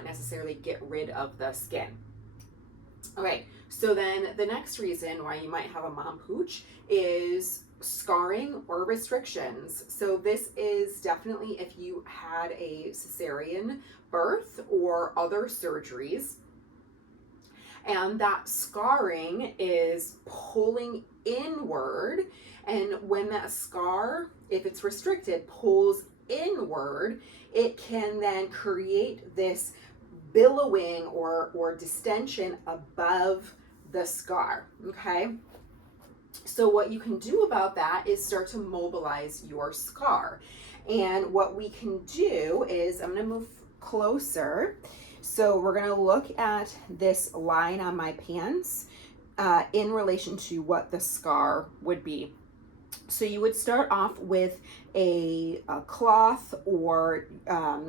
not necessarily get rid of the skin. Okay, so then the next reason why you might have a mom pooch is scarring or restrictions. So this is definitely if you had a cesarean birth or other surgeries, and that scarring is pulling inward. And when that scar, if it's restricted, pulls inward, it can then create this billowing or distension above the scar. Okay, so what you can do about that is start to mobilize your scar. And what we can do is, I'm going to move closer. So we're going to look at this line on my pants in relation to what the scar would be. So you would start off with a cloth, or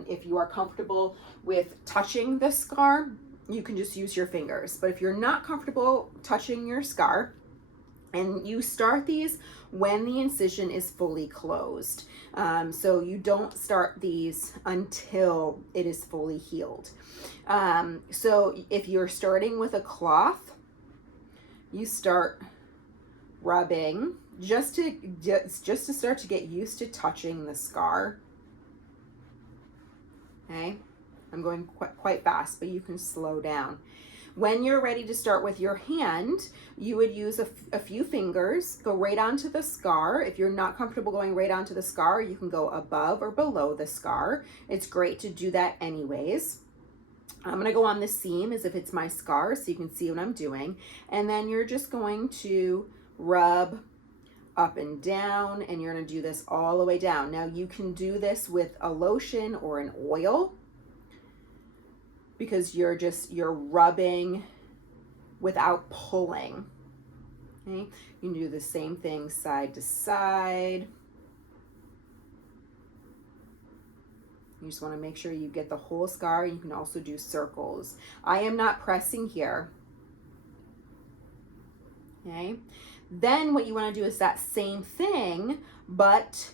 if you are comfortable with touching the scar, you can just use your fingers. But if you're not comfortable touching your scar, and you start these when the incision is fully closed. So you don't start these until it is fully healed. So if you're starting with a cloth, you start rubbing just to start to get used to touching the scar. Okay, I'm going quite fast, but you can slow down. When you're ready to start with your hand, you would use a few fingers, go right onto the scar. If you're not comfortable going right onto the scar, you can go above or below the scar. It's great to do that anyways. I'm gonna go on the seam as if it's my scar so you can see what I'm doing. And then you're just going to rub up and down, and you're gonna do this all the way down. Now you can do this with a lotion or an oil, because you're rubbing without pulling. Okay, you can do the same thing side to side. You just want to make sure you get the whole scar. You can also do circles. I am not pressing here. Okay, then what you want to do is that same thing, but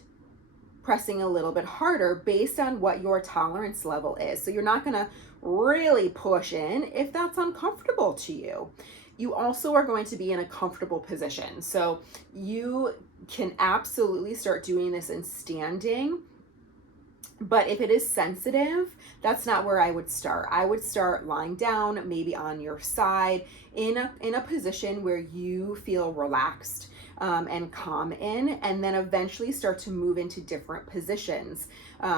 pressing a little bit harder based on what your tolerance level is. So you're not going to really push in if that's uncomfortable to you. You also are going to be in a comfortable position. So you can absolutely start doing this in standing. But if it is sensitive, that's not where I would start. I would start lying down, maybe on your side, in a position where you feel relaxed and calm in, and then eventually start to move into different positions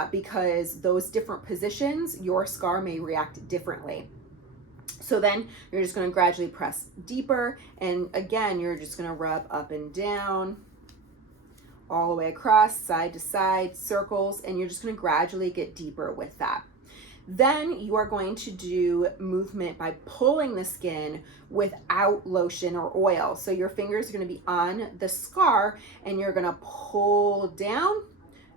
because those different positions, your scar may react differently. So then you're just going to gradually press deeper, and again, you're just going to rub up and down, all the way across, side to side, circles, and you're just going to gradually get deeper with that. Then you are going to do movement by pulling the skin without lotion or oil. So your fingers are going to be on the scar, and you're going to pull down,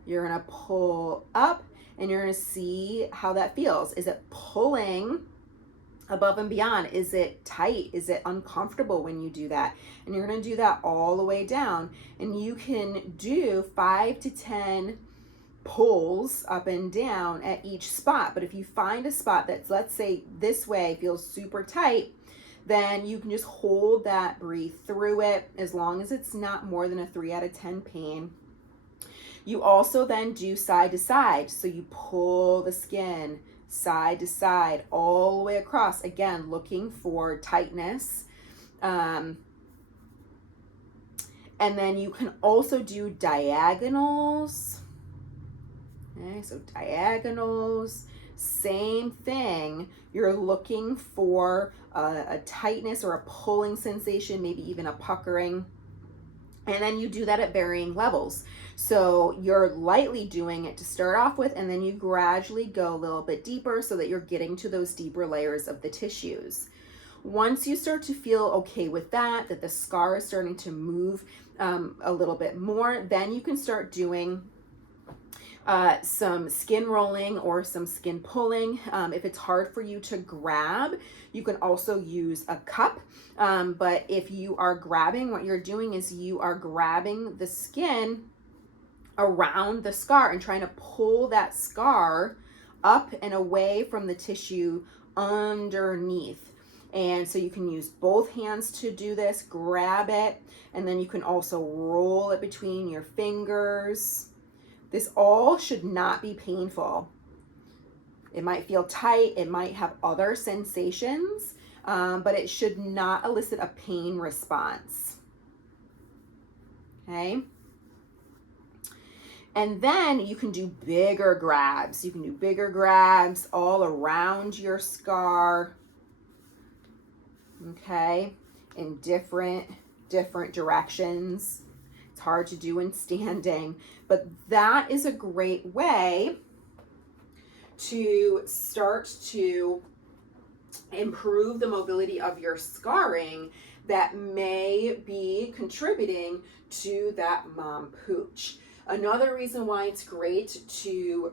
you're going to pull up, and you're going to see how that feels. Is it pulling above and beyond? Is it tight? Is it uncomfortable when you do that? And you're going to do that all the way down, and you can do 5 to 10 pulls up and down at each spot. But if you find a spot that's, let's say this way, feels super tight, then you can just hold that, breathe through it, as long as it's not more than a 3 out of 10 pain. You also then do side to side. So you pull the skin side to side all the way across, again looking for tightness. And then you can also do diagonals. Okay, so diagonals, same thing. You're looking for a tightness or a pulling sensation, maybe even a puckering. And then you do that at varying levels. So you're lightly doing it to start off with, and then you gradually go a little bit deeper so that you're getting to those deeper layers of the tissues. Once you start to feel okay with that, that the scar is starting to move a little bit more, then you can start doing some skin rolling or some skin pulling. If it's hard for you to grab, you can also use a cup. But if you are grabbing, what you're doing is you are grabbing the skin around the scar and trying to pull that scar up and away from the tissue underneath. And so you can use both hands to do this, grab it, and then you can also roll it between your fingers. This all should not be painful. It might feel tight, it might have other sensations, but it should not elicit a pain response. Okay? And then you can do bigger grabs. You can do bigger grabs all around your scar. Okay, in different directions. It's hard to do in standing, but that is a great way to start to improve the mobility of your scarring that may be contributing to that mom pooch. Another reason why it's great to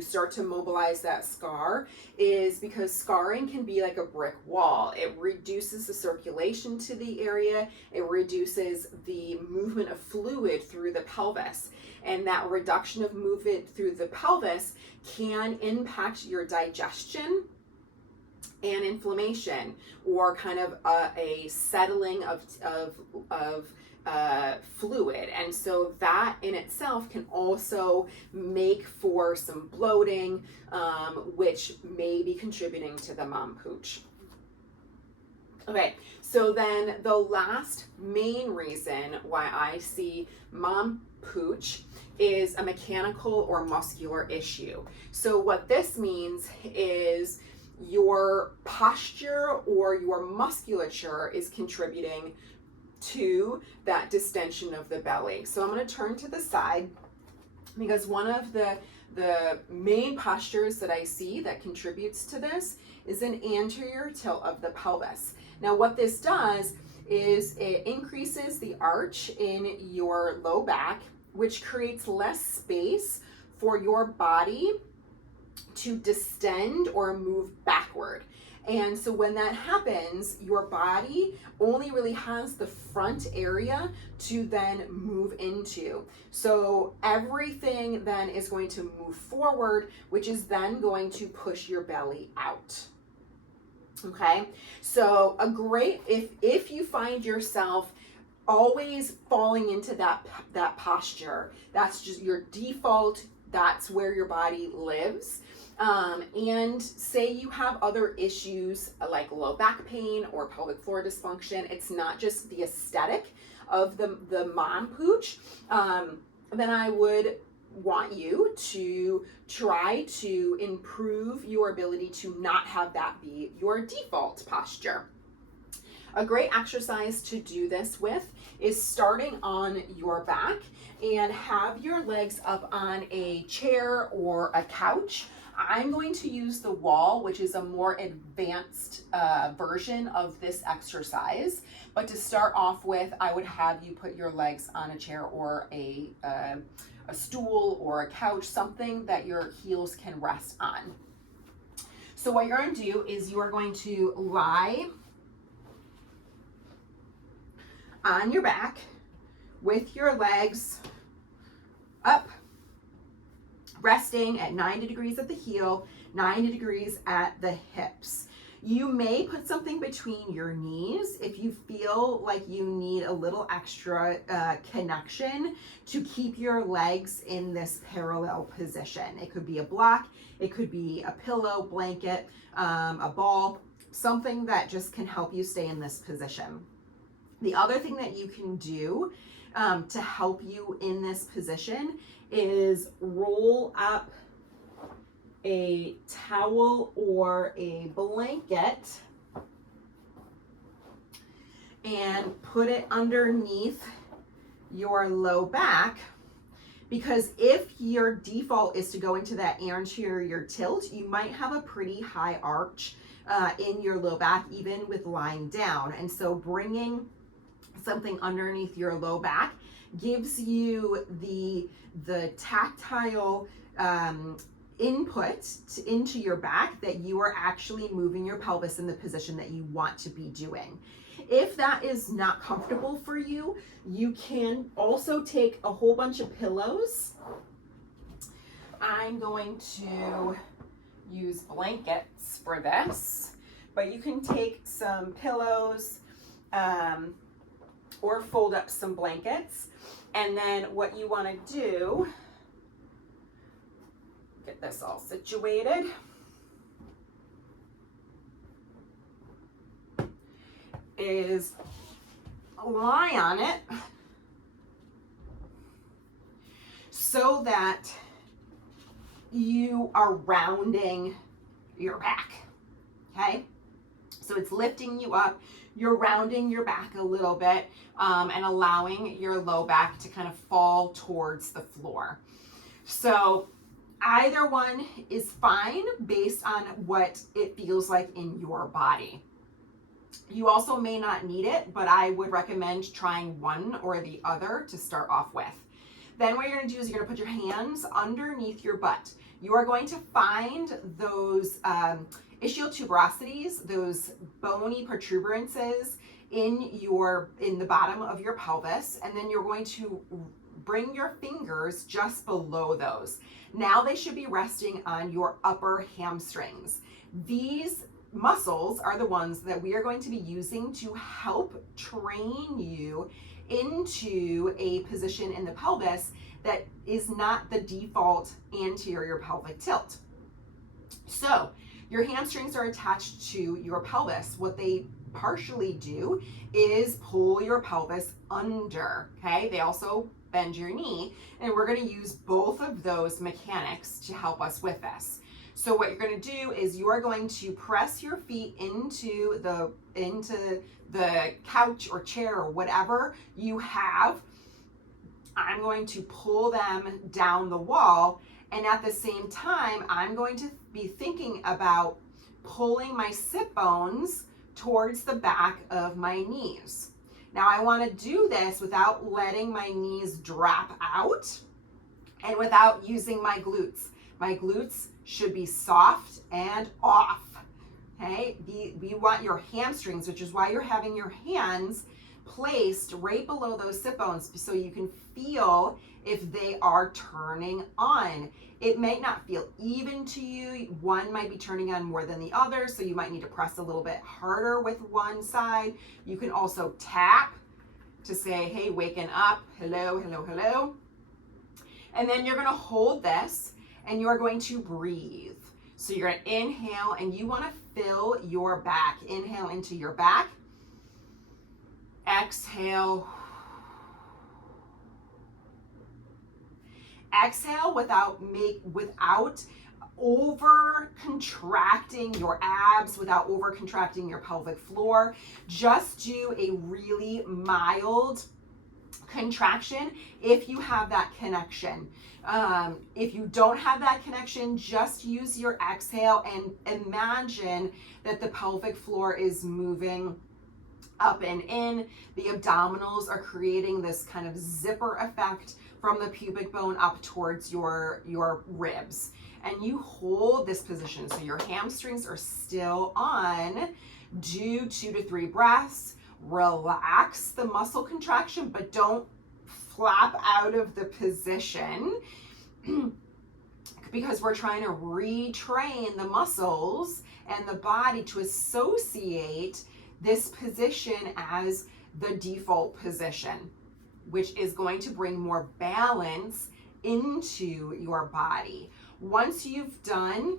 start to mobilize that scar is because scarring can be like a brick wall. It reduces the circulation to the area. It reduces the movement of fluid through the pelvis. And that reduction of movement through the pelvis can impact your digestion and inflammation, or kind of a settling of fluid. And so that in itself can also make for some bloating, which may be contributing to the mom pooch. Okay, so then the last main reason why I see mom pooch is a mechanical or muscular issue. So what this means is your posture or your musculature is contributing to that distension of the belly. So I'm going to turn to the side, because one of the main postures that I see that contributes to this is an anterior tilt of the pelvis. Now what this does is it increases the arch in your low back, which creates less space for your body to distend or move backward. And so when that happens, your body only really has the front area to then move into. So everything then is going to move forward, which is then going to push your belly out. Okay, so a great, if you find yourself always falling into that posture, that's just your default, that's where your body lives. And say you have other issues like low back pain or pelvic floor dysfunction, it's not just the aesthetic of the mom pooch, then I would want you to try to improve your ability to not have that be your default posture. A great exercise to do this with is starting on your back and have your legs up on a chair or a couch. I'm going to use the wall, which is a more advanced version of this exercise. But to start off with, I would have you put your legs on a chair or a stool or a couch, something that your heels can rest on. So what you're going to do is you are going to lie on your back with your legs up, resting at 90 degrees at the heel, 90 degrees at the hips. You may put something between your knees if you feel like you need a little extra connection to keep your legs in this parallel position. It could be a block, it could be a pillow, blanket, a ball, something that just can help you stay in this position. The other thing that you can do to help you in this position is roll up a towel or a blanket and put it underneath your low back, because if your default is to go into that anterior tilt, you might have a pretty high arch in your low back, even with lying down. And so bringing something underneath your low back gives you the tactile input into your back that you are actually moving your pelvis in the position that you want to be doing. If that is not comfortable for you, you can also take a whole bunch of pillows I'm going to use blankets for this, but you can take some pillows or fold up some blankets. And then what you want to do, get this all situated. Is lie on it so that you are rounding your back, okay? So it's lifting you up, you're rounding your back a little bit and allowing your low back to kind of fall towards the floor. So either one is fine based on what it feels like in your body. You also may not need it, but I would recommend trying one or the other to start off with. Then what you're going to do is you're going to put your hands underneath your butt. You are going to find those ischial tuberosities, those bony protuberances in the bottom of your pelvis, and then you're going to bring your fingers just below those. Now they should be resting on your upper hamstrings. These muscles are the ones that we are going to be using to help train you into a position in the pelvis that is not the default anterior pelvic tilt. So your hamstrings are attached to your pelvis. What they partially do is pull your pelvis under, okay? They also bend your knee, and we're going to use both of those mechanics to help us with this. So what you're going to do is you are going to press your feet into the couch or chair or whatever you have. I'm going to pull them down the wall, and at the same time, I'm going to be thinking about pulling my sit bones towards the back of my knees. Now I want to do this without letting my knees drop out and without using my glutes. My glutes should be soft and off, okay? We want your hamstrings, which is why you're having your hands placed right below those sit bones so you can feel if they are turning on. It might not feel even to you. One might be turning on more than the other, so you might need to press a little bit harder with one side. You can also tap to say, hey, waking up, hello, hello, hello. And then you're gonna hold this and you're going to breathe. So you're gonna inhale and you wanna fill your back. Inhale into your back. Exhale. Exhale without over contracting your abs, without over contracting your pelvic floor. Just do a really mild contraction if you have that connection. If you don't have that connection, just use your exhale and imagine that the pelvic floor is moving up and in. The abdominals are creating this kind of zipper effect from the pubic bone up towards your ribs. And you hold this position so your hamstrings are still on. Do 2 to 3 breaths. Relax the muscle contraction, but don't flap out of the position because we're trying to retrain the muscles and the body to associate this position as the default position, which is going to bring more balance into your body. Once you've done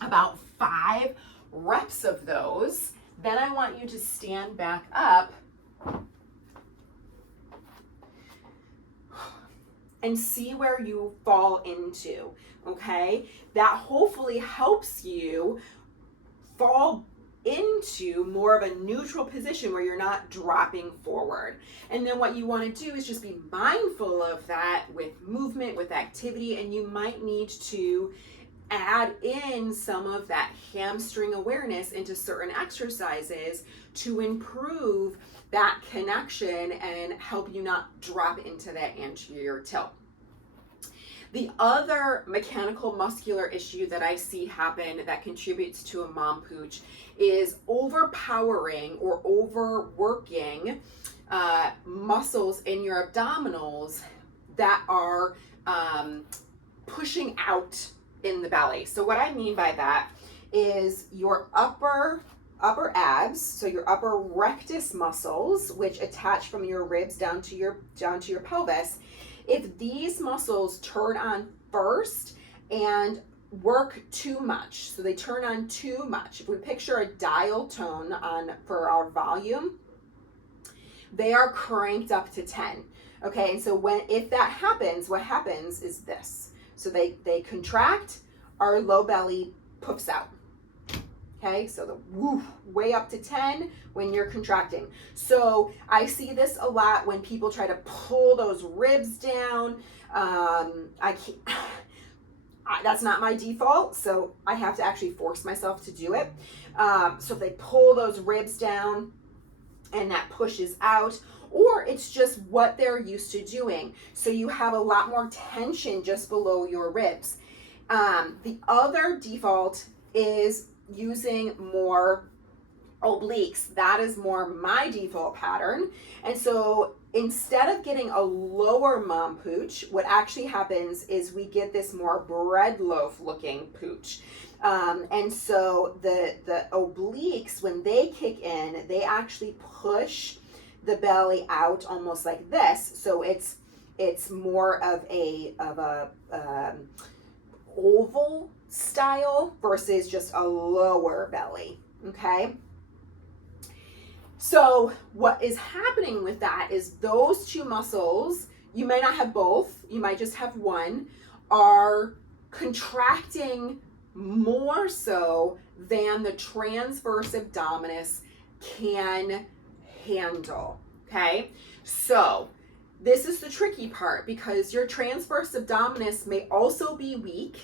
about 5 reps of those, then I want you to stand back up and see where you fall into, okay? That hopefully helps you fall into more of a neutral position where you're not dropping forward. And then what you want to do is just be mindful of that with movement, with activity, and you might need to add in some of that hamstring awareness into certain exercises to improve that connection and help you not drop into that anterior tilt. The other mechanical muscular issue that I see happen that contributes to a mom pooch is overpowering or overworking muscles in your abdominals that are pushing out in the belly. So what I mean by that is your upper abs, so your upper rectus muscles, which attach from your ribs down to your pelvis. If these muscles turn on first and work too much, so they turn on too much. If we picture a dial tone on for our volume, they are cranked up to 10. Okay, and so if that happens, what happens is this. So they contract, our low belly puffs out. Okay, so the woof, way up to 10 when you're contracting. So I see this a lot when people try to pull those ribs down. I can't, that's not my default, so I have to actually force myself to do it. So if they pull those ribs down and that pushes out, or it's just what they're used to doing. So you have a lot more tension just below your ribs. The other default is using more obliques. That is more my default pattern. And so instead of getting a lower mom pooch, what actually happens is we get this more bread loaf looking pooch. And so the obliques, when they kick in, they actually push the belly out almost like this. So it's more of a oval style versus just a lower belly. Okay. So what is happening with that is those two muscles, you may not have both, you might just have one, are contracting more so than the transverse abdominis can handle. Okay. So this is the tricky part, because your transverse abdominis may also be weak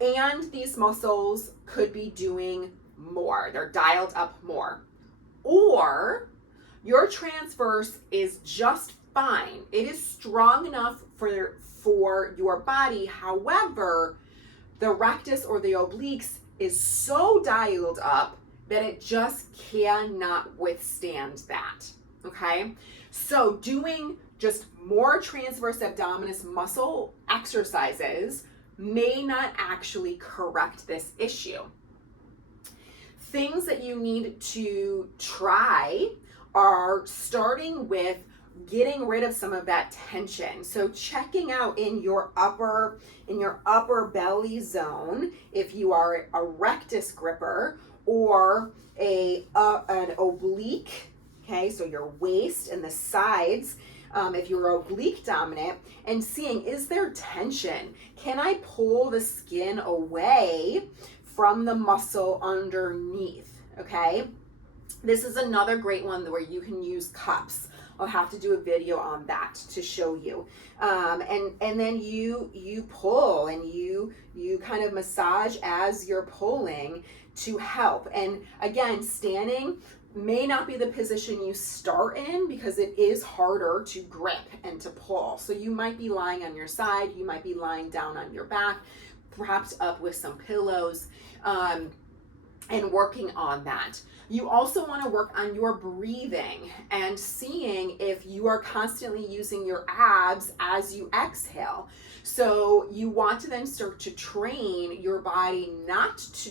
and these muscles could be doing more. They're dialed up more. Or your transverse is just fine. It is strong enough for your body. However, the rectus or the obliques is so dialed up that it just cannot withstand that. Okay? So doing just more transverse abdominis muscle exercises may not actually correct this issue. Things that you need to try are starting with getting rid of some of that tension. So checking out in your upper belly zone, if you are a rectus gripper or an oblique, okay, so your waist and the sides, if you're oblique dominant, and seeing, is there tension? Can I pull the skin away from the muscle underneath? Okay, this is another great one where you can use cups. I'll have to do a video on that to show you. And then you pull and you kind of massage as you're pulling to help. And again, standing may not be the position you start in because it is harder to grip and to pull. So you might be lying on your side, you might be lying down on your back, perhaps up with some pillows, and working on that. You also want to work on your breathing and seeing if you are constantly using your abs as you exhale. So you want to then start to train your body not to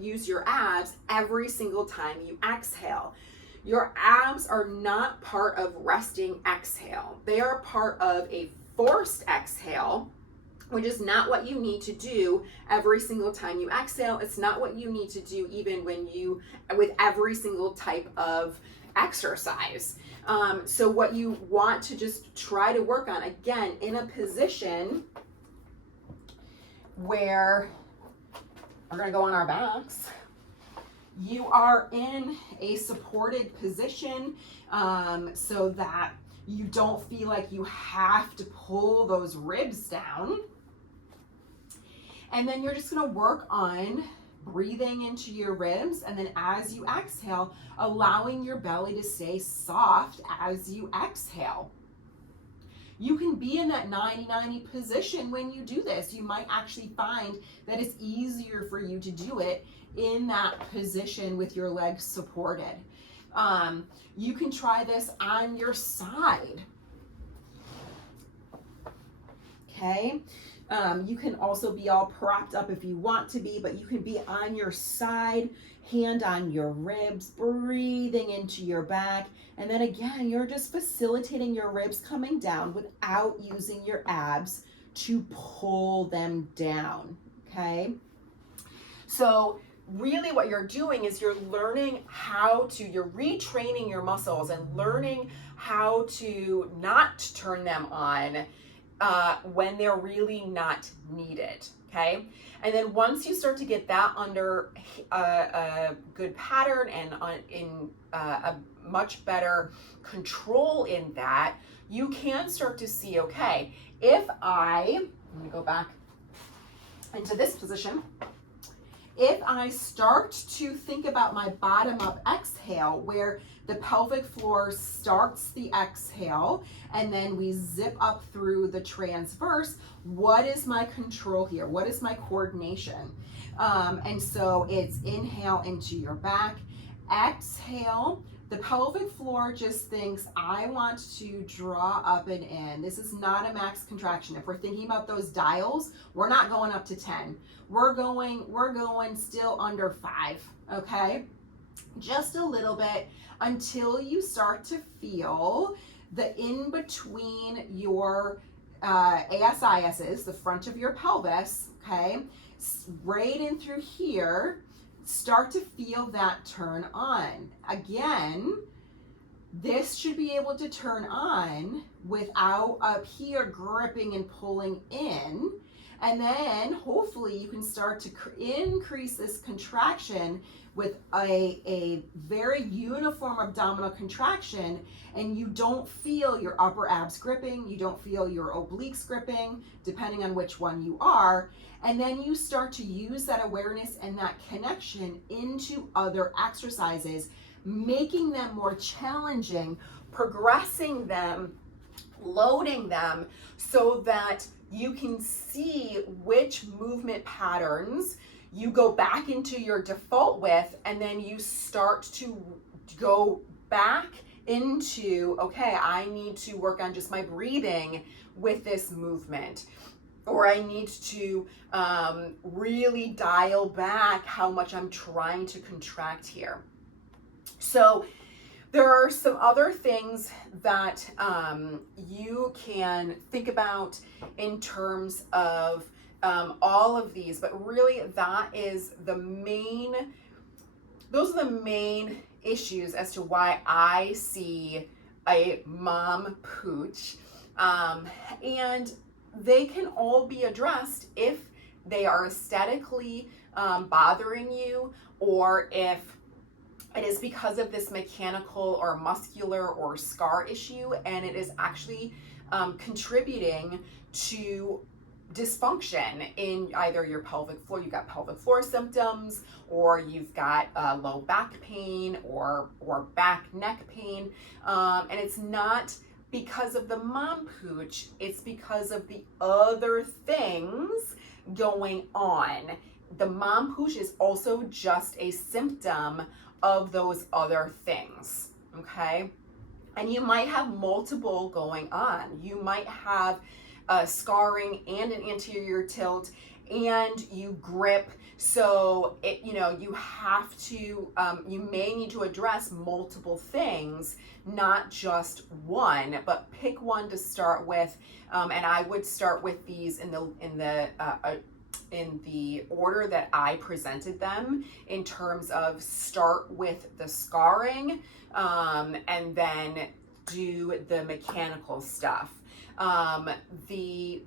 use your abs every single time you exhale. Your abs are not part of resting exhale. They are part of a forced exhale, which is not what you need to do every single time you exhale. It's not what you need to do even with every single type of exercise. So what you want to just try to work on, again, in a position where we're gonna go on our backs, you are in a supported position, so that you don't feel like you have to pull those ribs down. And then you're just gonna work on breathing into your ribs, and then as you exhale, allowing your belly to stay soft as you exhale. You can be in that 90-90 position when you do this. You might actually find that it's easier for you to do it in that position with your legs supported. You can try this on your side. Okay, You can also be all propped up if you want to be, but you can be on your side, hand on your ribs, breathing into your back. And then again, you're just facilitating your ribs coming down without using your abs to pull them down, okay? So really what you're doing is you're learning you're retraining your muscles and learning how to not turn them on when they're really not needed, okay? And then once you start to get that under a good pattern and in a much better control in that, you can start to see, okay, I'm gonna go back into this position. If I start to think about my bottom up exhale, where the pelvic floor starts the exhale and then we zip up through the transverse, what is my control here? What is my coordination? And so it's inhale into your back, exhale. The pelvic floor just thinks, I want to draw up and in. This is not a max contraction. If we're thinking about those dials, we're not going up to 10. We're going still under 5, okay? Just a little bit until you start to feel the in between your ASISs, the front of your pelvis, okay? Right in through here, start to feel that turn on. Again, this should be able to turn on without up here gripping and pulling in. And then hopefully you can start to increase this contraction with a very uniform abdominal contraction, and you don't feel your upper abs gripping, you don't feel your obliques gripping, depending on which one you are. And then you start to use that awareness and that connection into other exercises, making them more challenging, progressing them, loading them, so that you can see which movement patterns you go back into your default with, and then you start to go back into, okay, I need to work on just my breathing with this movement, or I need to really dial back how much I'm trying to contract here. So there are some other things that you can think about in terms of all of these, but really those are the main issues as to why I see a mom pooch. And they can all be addressed if they are aesthetically bothering you, or if it is because of this mechanical or muscular or scar issue, and it is actually contributing to dysfunction in either your pelvic floor. You've got pelvic floor symptoms, or you've got low back pain or back neck pain, and it's not because of the mom pooch, it's because of the other things going on. The mom pooch is also just a symptom of those other things, okay? And you might have multiple going on. You might have scarring and an anterior tilt, and you grip. So you have to, you may need to address multiple things, not just one, but pick one to start with. And I would start with these in the order that I presented them, in terms of start with the scarring, and then do the mechanical stuff. The